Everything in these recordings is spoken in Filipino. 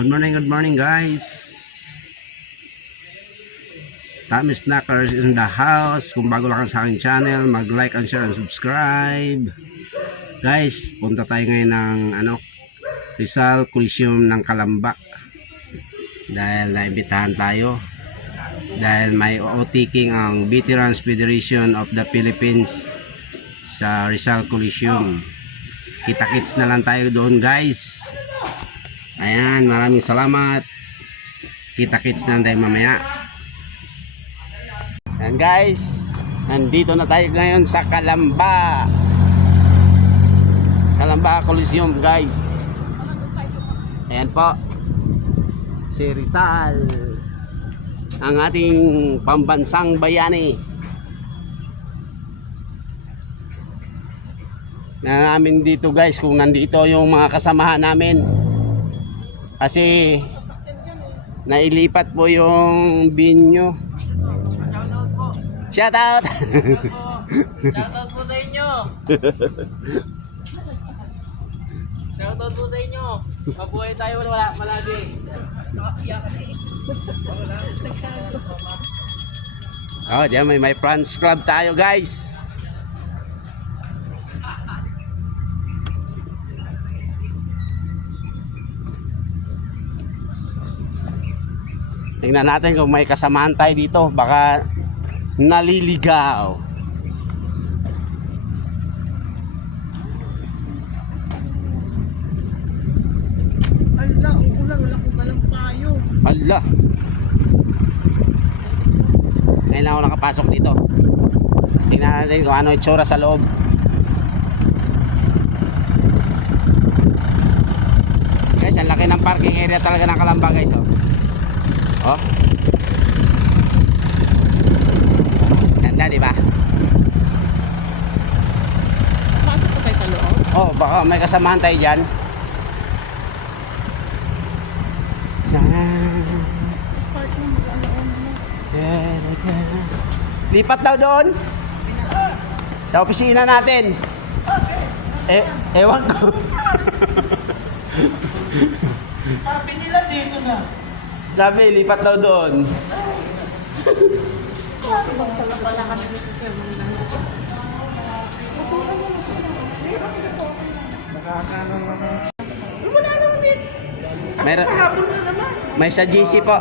Good morning guys. Tommy Snackers in the house. Kung bago lang sa aking channel, mag-like and share and subscribe. Guys, punta tayo ngayon ng Rizal Coliseum ng Calamba. Dahil naimbitahan tayo. Dahil may outtaking ang Veterans Federation of the Philippines sa Rizal Coliseum. Kita-kits na lang tayo doon guys. Ayan, maraming salamat. Kita-kits na lang tayo mamaya. Ayan guys, nandito na tayo ngayon sa Calamba. Calamba Coliseum guys. Ayan po, si Rizal, ang ating pambansang bayani. Na namin dito guys, kung nandito yung mga kasamahan namin. Kasi nailipat po yung binyo. Shout out. Shout out po sa inyo. Shout out po sa inyo. Mabuhay tayo wala palagi. Oh, diyan may France Club tayo guys. Tingnan natin kung may kasamaan tayo dito, baka naliligaw. Ala, ulang wala kong galang payo. Ala. Ngayon lang ako nakapasok dito. Tingnan natin kung ano itsura sa loob. Guys, ang laki ng parking area talaga ng Calamba guys. Oh. Ganda, di ba? Pasok po tayo sa loob. Oh, baka may kasamahan tayo dyan. Start mo mag-alaon na. Lipat daw doon. Sa opisina natin. Ewan ko. Sabi nila dito na. Sabi, lipat daw doon. Wala kami dito sa mga nakakano naman. Wala naman din. Pahabol na naman. May sa GC po.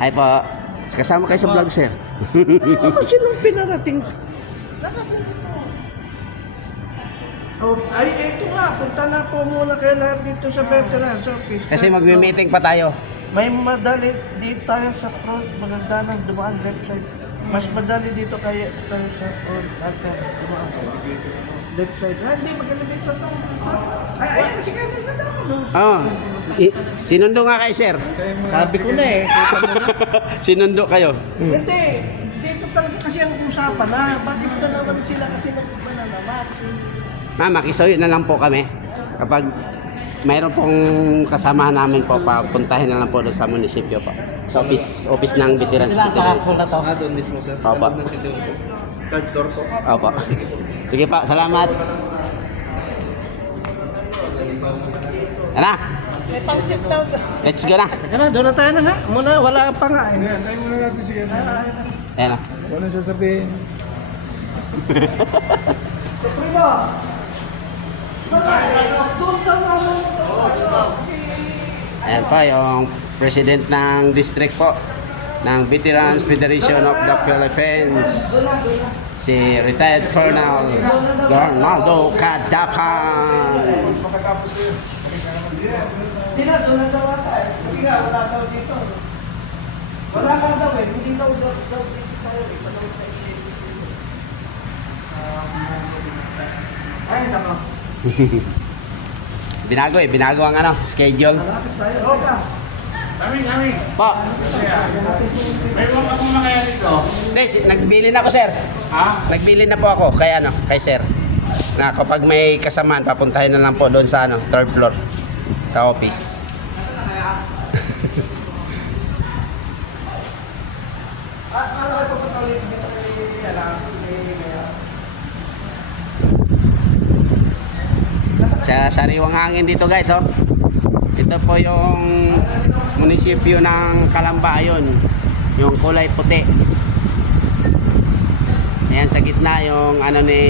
Ay po. Kasama kayo sa vlog, sir. Ako silang pinarating. Nasa sisi po. Oh, ay, ito nga. Punta na po muna kayo lahat dito sa Veterans Office. Kasi magme-meeting pa tayo. May madali dito tayo sa front. Maganda ng dumaan left side. Mas madali dito kayo sa front. After dumaan po. Left side. Ah, hindi. Mag-elevator tayo. Ay, kasi kayo na daw. Sinundo nga kayo, sir. Sabi ko na eh. Kita mo na. Sinundo kayo. Hindi. Dito talaga kasi ang usapan na. Bakit na naman sila kasi mag-iba na naman. Ma'am, makisuyo na lang po kami. Kapag mayroon pong kasamahan namin po, papuntahin na lang po doon sa munisipyo po. Sa office ng Veterans Federation. na to. Doon mismo sir. Opo. Third floor po. Opo. Sige pa, salamat. Ano? May pansit daw. Let's go na. Teka na, doon na tayo na nga. Muna, wala pa nga. Tayo muna natin sige. Ayan na. Ano sasabihin? Primo! Doon sa mga Ayan pa yung president ng district po ng Veterans Federation of the Philippines, si retired Colonel Ronaldo Cadapan. Hindi na, doon na daw ata eh. Kasi nga, wala daw dito. Wala nga daw eh. Hindi daw dito tayo eh. Wala daw tayo ay, nako. Binago ang schedule. Malapit tayo. Roka. Po. May mga kung kaya dito. Hindi, nagbili na ako, sir. Ha? Nagbili na po ako kay sir. Na kapag may kasamaan, papuntahin na lang po doon sa third floor sa office. Sa sariwang hangin dito guys, oh. Ito po yung munisipyo ng Calamba, ayun. Yung kulay puti. Ayan sa gitna yung ano ni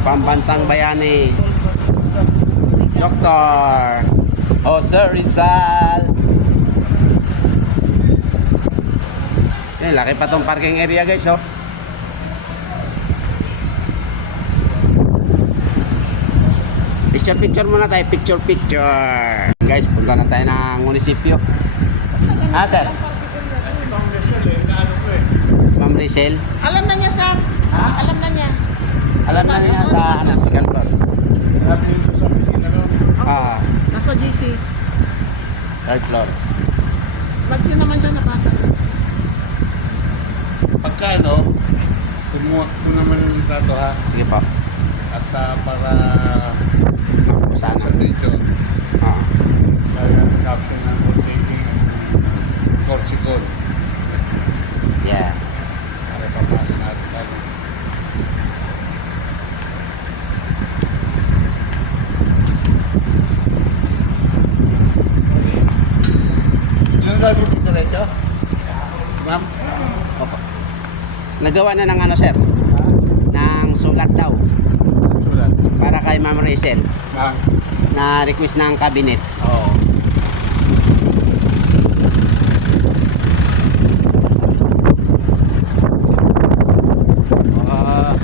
Pambansang Bayani. Dr. Jose Rizal. Eh, laki pa tong parking area guys, oh. Picture muna tayo, picture. Guys, punta na tayo ng munisipyo. Ah, sir. Ma'am Rizal. Alam na niya, sir. Alam na niya. Alam na niya sa ano, second floor. Sabi nito sa opisina ko. Ah, Nasa GC. third floor. Magsin naman siya napasa. Pagka ano, tumuwag ko naman yung trato ha. Sige po. At para Sana. sa dito, Ah. kaya captain ng rotating Corsical. Yeah. Para papasa natin sa ano. Yung gagawin dito rito? Si ma'am? Opo. Nagawa na ng ano, sir? Ng sulat daw Sulat. para kay Ma'am Rizal Ma'am? na request ng cabinet. Oo. Ah.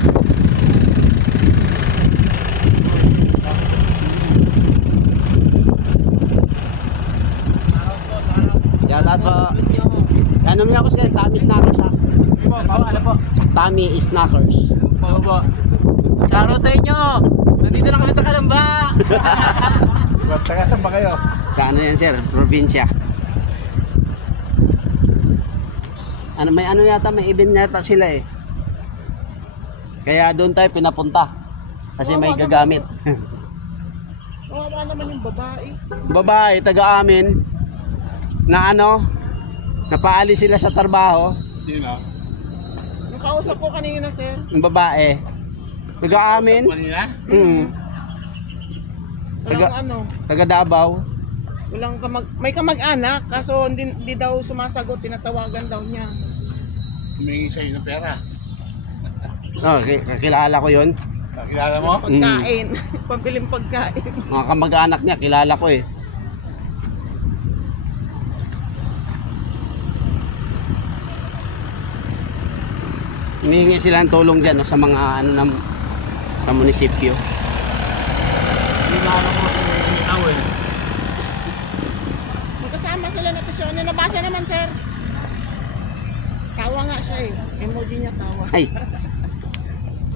Shout out po. Ano mo ako sir? Tommy Snackers ha? Ano po? Tommy Snackers. Oo po. Shoutout sa inyo! Nandito na kami sa Calamba! Taga saan ba kayo? Sa ano yan sir? Probinsya. Ano, may ano yata, may event yata sila eh. Kaya doon tayo pinapunta. Kasi may gagamit. Kawawa naman yung babae. Babae, taga amin, na ano, napaalis sila sa trabaho. Sino? Yung kausap ko kanina, sir. Yung babae, taga amin, Manila? Walang Taga- ano, taga Davao. walang may kamag-anak, kaso hindi daw sumasagot, tinatawagan daw niya. Humingi sa'yo ng pera. Oh, kakilala ko yun. Nakilala mo? Pagkain, pambiling pagkain. Mga kamag-anak niya, kilala ko eh. Hinihingi sila ng tulong dyan no, sa mga ano sa munisipyo. Hindi na alam ko kung may tao eh. Magkasama sila na pisyon. Nabasa naman, sir. Tawa nga siya eh. Emoji niya tawa. Ay,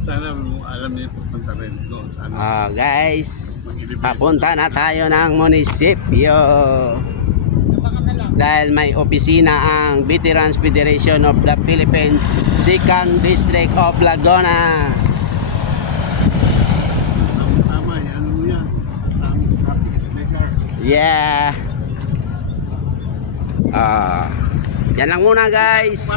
Sana alam niyo pupunta rin doon. Sana guys, mag-ilibay. papunta na tayo ng munisipyo. Baka na lang. Dahil may opisina ang Veterans Federation of the Philippines 2nd District of Laguna. Tama, ano mo yan? Yeah. Yan lang muna guys.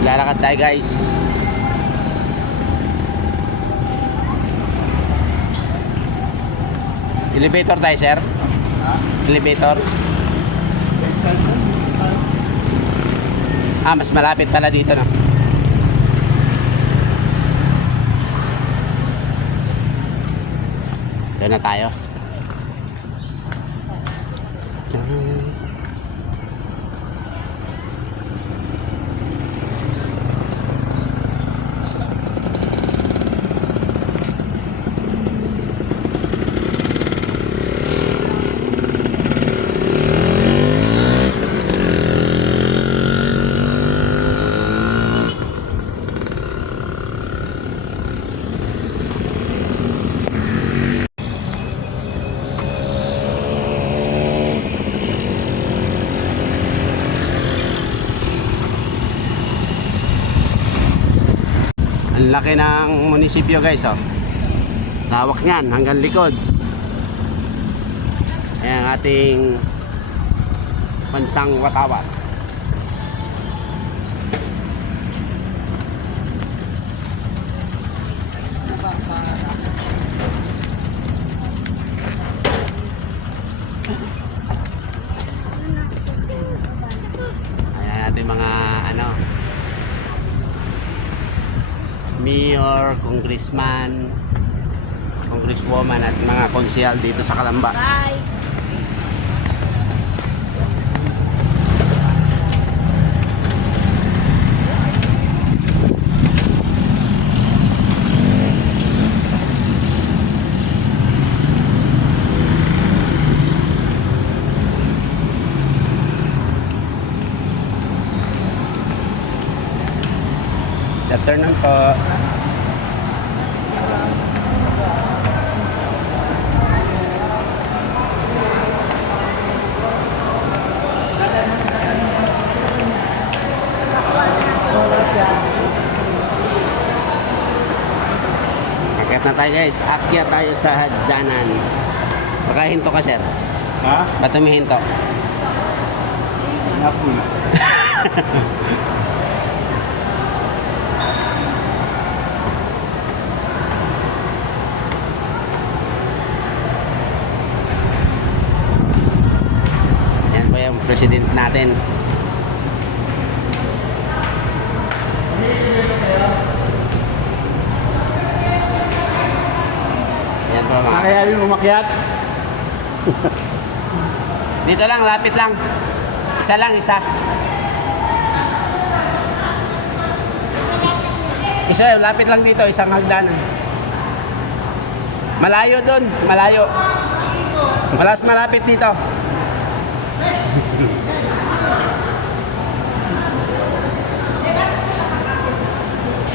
Lalakad tayo guys. Elevator tayo sir. Elevator. Mas malapit pala dito no. Doon na tayo. Ang laki ng munisipyo guys, oh. Lawak niyan hanggang likod. Ayan ang ating bansang Watawat. Ayan natin mga ano, mayor, congressman, congresswoman at mga konsyal dito sa Calamba. Bye. Afternoon po. Akyat na tayo guys. Akyat tayo sa hagdanan. Baka hinto ka sir. Ha? Ba't humihinto? Napul. Yan po yung president natin. Yan po mga. Kaya yung umakyat? Dito lang, lapit lang. Isa lang, isa. Isa, lapit lang dito, isang hagdanan. Malayo doon, malayo. Malas malapit dito.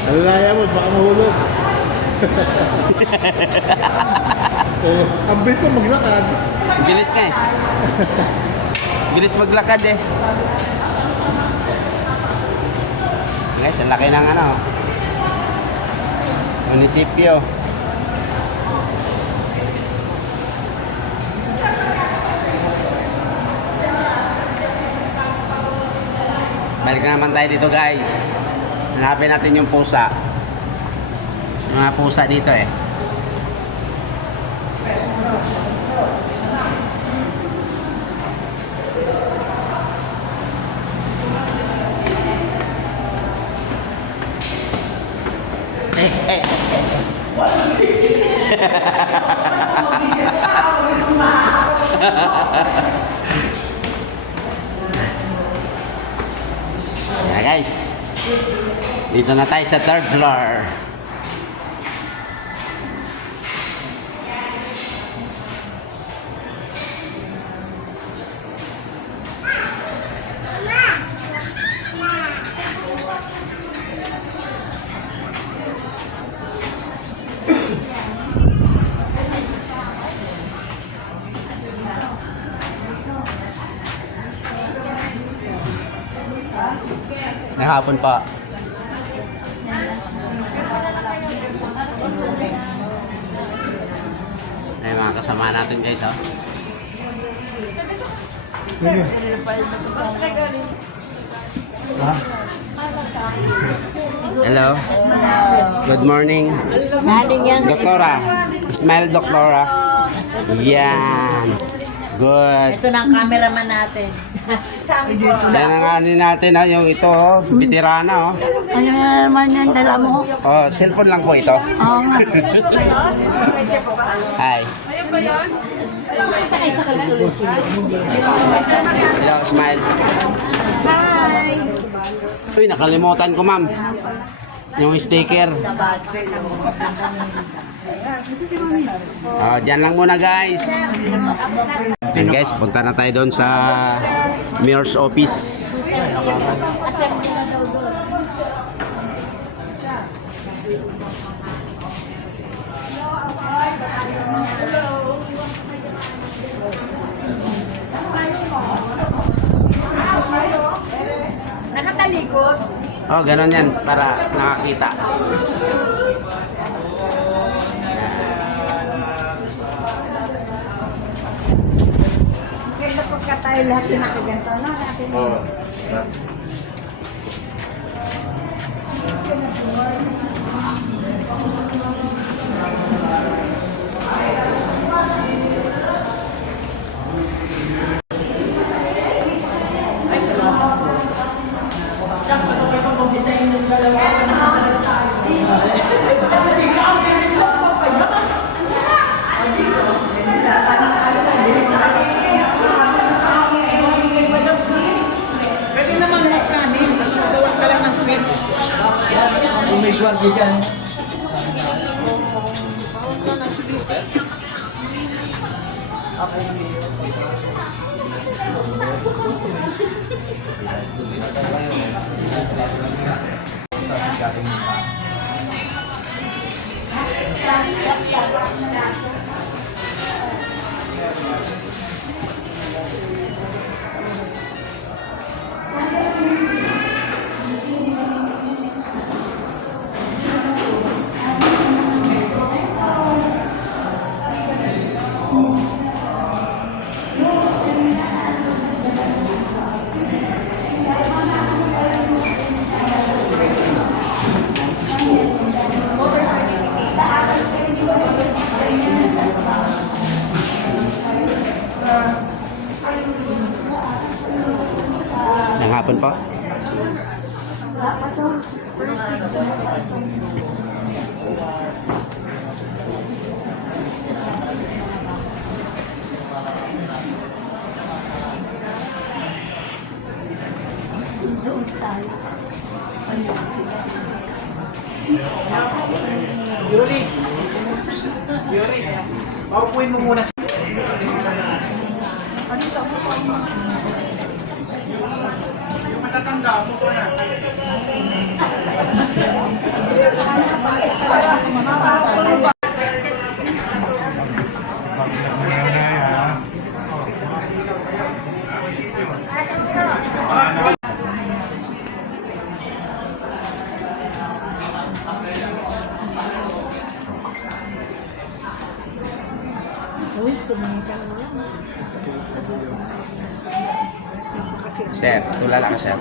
Alaya mo, baka mahulog. Ang bilis mo maglakad. Bilis ka eh. Bilis maglakad eh. Guys, ang laki ng ano. Munisipyo. Balik na naman tayo dito guys. Hanapin natin yung pusa. Mga pusa dito eh. Yeah guys, dito na tayo sa third floor. Nahapon pa. Ay mga kasama natin guys, oh. Hello. Good morning. Galing yan sa Doktora. Smile, Doktora. Yan. Good. Ito na ang cameraman natin. Yan ang ano natin, ha, yung ito, oh, veterana, oh. Ano na naman yan, dala mo? Oh, cellphone lang po ito. Oo nga. Hi. Punta kayo sa kalituloy sila. Hello, smile. Uy, nakalimutan ko, ma'am. Yung sticker. Oh, dyan lang muna, guys. And guys, punta na tayo doon sa mayor's office. Assembly na daw doon. Nakatalikod. Oh, ganun yan para nakakita. Kaya pagka tayo lahat pinakaganto, no? Natin Oh. Ay, salamat po. Pwede naman magkanin. Gawas ka lang ng sweets. Kung may gwardiya dyan. Bawas ka ng sweets. Ng hapon po. Yuri. Yuri. Paupuin mo muna. Sir, tulala ka, sir.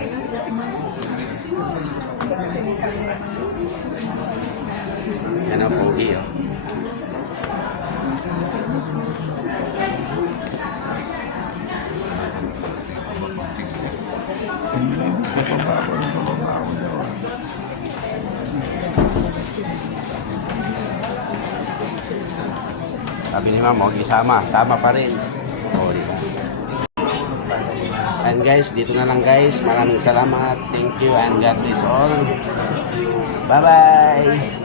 Yan ang pogi, oh. Sabi ni Ma'am, huwag isama. Sama pa rin. Oh, di ba? And guys, dito na lang guys. Maraming salamat. Thank you and God bless all. Bye-bye!